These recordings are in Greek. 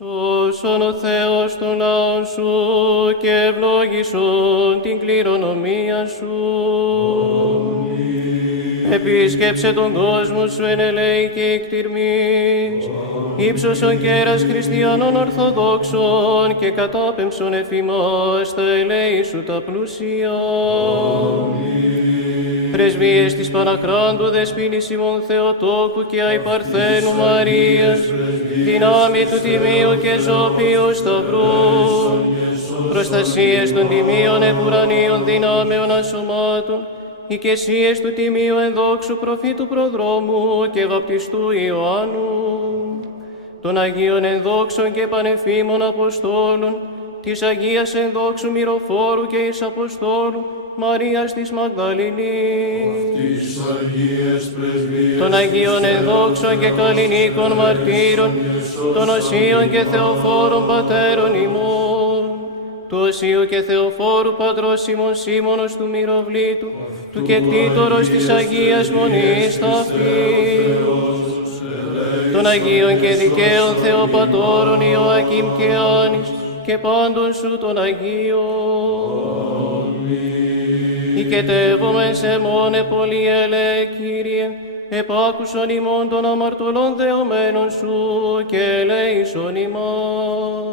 Σώσον ο Θεός τον λαόν σου και ευλόγησον την κληρονομία σου. Επίσκεψε τον κόσμο σου εν ελέη και εκτιρμής, ύψωσον κέρας χριστιανών ορθοδόξων και κατάπεμψον εφημάς τα ελέη σου τα πλούσια. Πρεσβείες της Παναχράντου Δεσποίνης ημών Θεοτόκου και Αϊπαρθένου Μαρίας, δυνάμει του Τιμίου και Ζωπίου Σταυρού, προστασίες των Τιμίων επουρανίων δυνάμεων ασωμάτων, οικεσίες του Τιμίου ενδόξου προφήτου προδρόμου και βαπτιστού Ιωάννου, των Αγίων ενδόξων και πανεφήμων Αποστόλων, της Αγίας ενδόξου Μυροφόρου και εις Αποστόλου Μαρίας της Μαγδαληνής, των Αγίων ενδόξων και καλλινίκων μαρτύρων, των Οσίων και Θεοφόρων πατέρων ημών, του Οσίου και Θεοφόρου πατρός ημών Σίμωνος του Μυροβλήτου, του κεκτήτορος της Αγίας Μονής ταύτης, των Αγίων και δικαίων Θεοπατώρων Ιωακήμ και Άνης και πάντων σου των Αγίων. Οικετεύομεν σε μόνε πολυέλε, Κύριε, επάκουσον ημών των αμαρτωλών δεωμένων σου και ελέησον ημάς.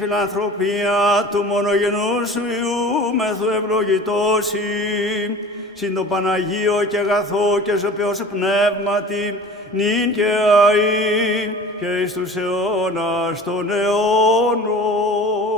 Φιλανθρωπία του μονογενού σου Υιού μεθου ευλογητώσει, συν το Παναγίο και αγαθό και ζωπιός πνεύματι, νυν και αΐ και εις τους αιώνας των αιώνων.